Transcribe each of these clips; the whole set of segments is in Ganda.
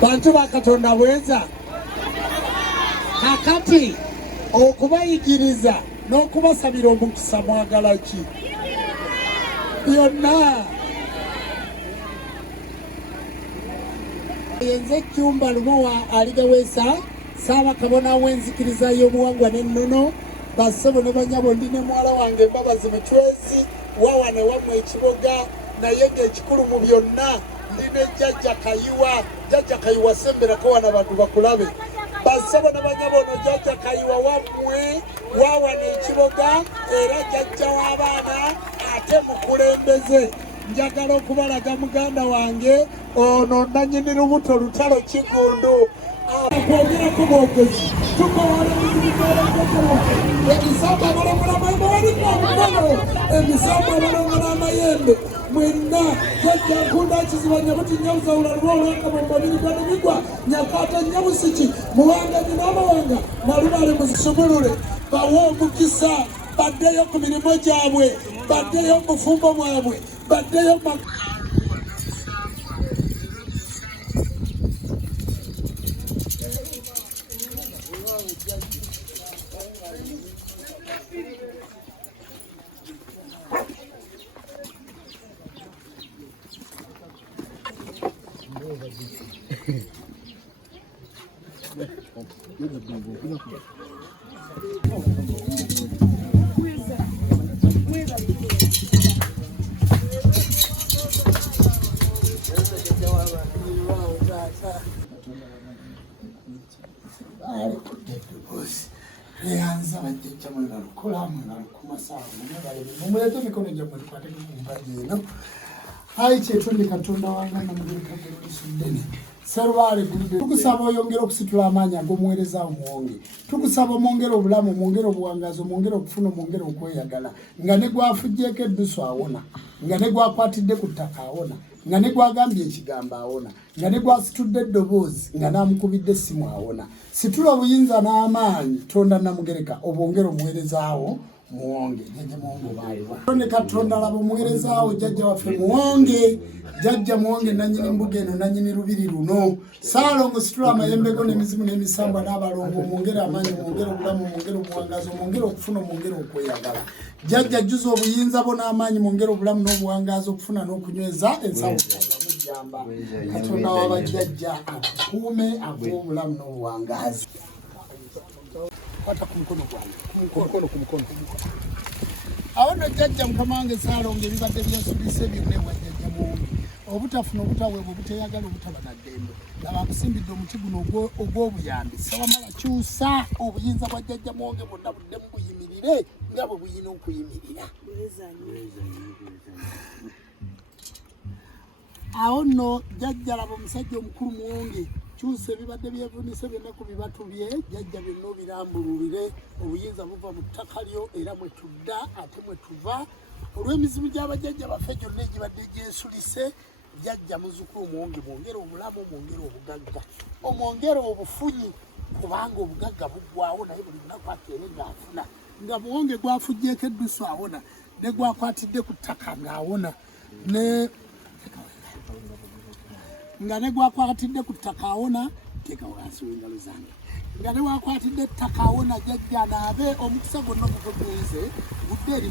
Bantu bakatonda bweza akati okubayigiriza n'okubasabira omukisa mwagala ki byonna yenze Kyumba Lumowa aligawesa Ssaabakabona w'enzikiriza y'obuwangwa n'ennono bassebo ne banyabo ndi ne muwala wange Mbabazi Muchwezi wawane wamwe ekiboga naye ng'ekikulu mu byonna ndi ne Jjajja Kayiwa semberako wana abantu bakulabe bassebo ne banyabo no Jjajja Kayiwa wamwe wawane ekiboga era jjajja w'abaana ate mukulembeze njagala okubalaga muganda wange ono nannyini lubuto lutalo Kigundu akwogerako bwogezi tukowala emisamba abalongola amayembe waliko omukono emisamba abalongola amayembe mwenna Jjajja Nkunda Kiziba Nyabuti Nyabuzawula Lwolwanga mu babiri bano bigwa Nyakata Nyabusiki Muwangani n'Amawanga Nalubale Musumulule bawe omukisa baddeyo ku mirimu gyabwe baddeyo mu bufumbo bwabwe baddeyo Chetundi Katonda wanga na mugirika kulisudeni serwale kulide tukusaba oyongera okusitula amaanyi ag'omuweereza omuwonge tukusaba omwongera obulamu omwongera obuwangazi omwongera okufuna omwongera okweyagala nga ne gwafujjeeko eddusu awona nga ne gwakwatidde ku ttaka awona nga ne gwagambye ekigambo awona nga ne gwasitudde eddoboozi nga n'amukubidde essimu awona situla obuyinza n'amaanyi tonda namugereka obwongera omuweerezaawo muwonge Jjajja Muwonge baaliwa ne Katonda laba omuweerezaawo Jjajja waffe Muwonge Jjajja Muwonge nannyini mbuga eno nannyini lubiri luno Saalongo situla amayembego n'emizimu n'emisambwa n'abalongo omwongere amaanyi omwongere obulamu omwongere obuwangazi omwongere okufuna omwongere okweyagala Jjajja jjuza obuyinza bo n'amaanyi mwongere obulamu n'obuwangazi okufuna n'okunyweza ensawo mujjamba Katonda w'abajjajja akukuume akuwe obulamu n'obuwangazi kwata ku mukono gwange ku mukono awono Jjajja Mukama wange Saalongo ebibadde byesuubise byonna ewa Jjajja Muwonge obutafuna obutaweebwa obuteyagala obutaba na ddembe laba akusimbidde omuti guno ogw'obuyambi sawamala kyusa obuyinza bwa Jjajja Muwonge bwonna buddemu buyimirire nga bwe buyina okuyimirira awo nno Jjajja laba omusajja omukulu Muwonge kyusa ebibadde byevunise byonna ku bibatu bye Jjajja byonna obirambululire obuyinza buva mu ttaka lyo era mwe tudda ate mwe tuva olw'emizimu gy'abajjajja baffe gyonna egibadde gyesulise Jjajja muzzukulu Muwonge mwongere obulamu mwongere obugagga omwongere obufunyi kubanga obugagga buggwawo naye buli lunaku akeere ng'afuna nga Muwonge gwafugjeeko eddusu awona ne gwakwatidde ku ttaka ng'awona nga ne gwakwatidde ku ttaka awona teeka wansi w'engalo zange nga ne wakwatidde ettaka awona Jjajja naabe omukisa gwonna omutugunze budde eri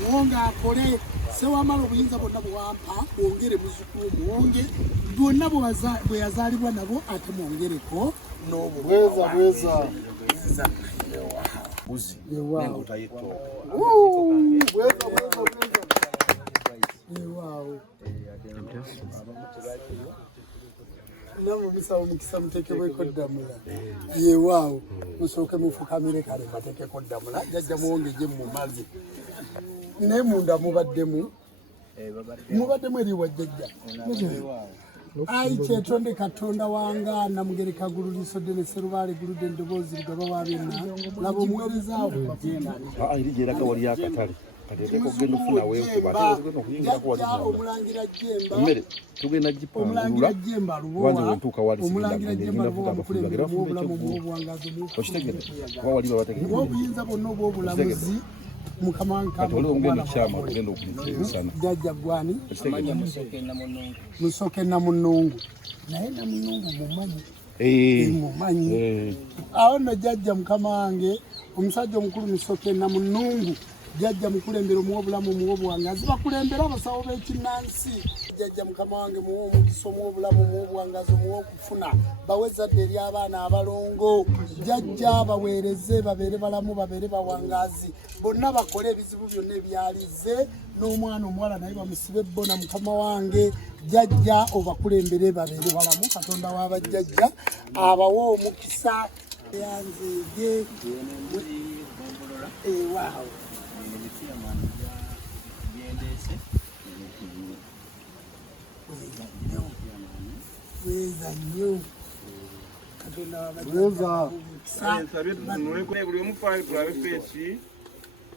Muwonge akole sewamala obuyinza bwonna bwewampa wongere muzzukulu Muwonge bwonna bwe yazaalibwa nabo ate mwongereko n'obulweza namu bisawo mukisa mutekebweko ddamula yeewaawo musooke mufukamire kale batekeko ddamula jajja muwongeje mu mazzi naye munda mubaddemu eriwa jjajja ayi kyetonde katonda wanga namugereka gululiso dene serubaale gulude endoboozi ligaba waabena laba omuweerezaawo irigyeraga wali akatale omulangira jjemba tugenda omulangira jjemba lubowa omulangira jjemba lubowa mukulembera obulamu bw'obuwangazi obuyinza bwonna obw'obulamuzi mukama jjajja gwani musoke namunungu naye namunungu mumanyi awo nno jjajja mukama wange omusajja omukulu musoke namunungu jjajja mukulembera omuwa obulamu omuwa obuwangazi bakulembera abasawo b'ekinnansi jjajja mukama wange muwa omukisa omuwa obulamu omuwa obuwangazi omuwa okufuna bawe ezzadde ery'abaana abalongo jjajja baweereze babeere balamu babeere bawangazi bonna bakole ebizibu byonna ebyalize n'omwana omuwala naye bamusibe bona mukama wange jjajja obakulembere babeere balamu katonda w'abajjajja abawe omukisa yanzeege waawo weza nnyo katonda w'abajjajja buli omu faayo tulabe feesi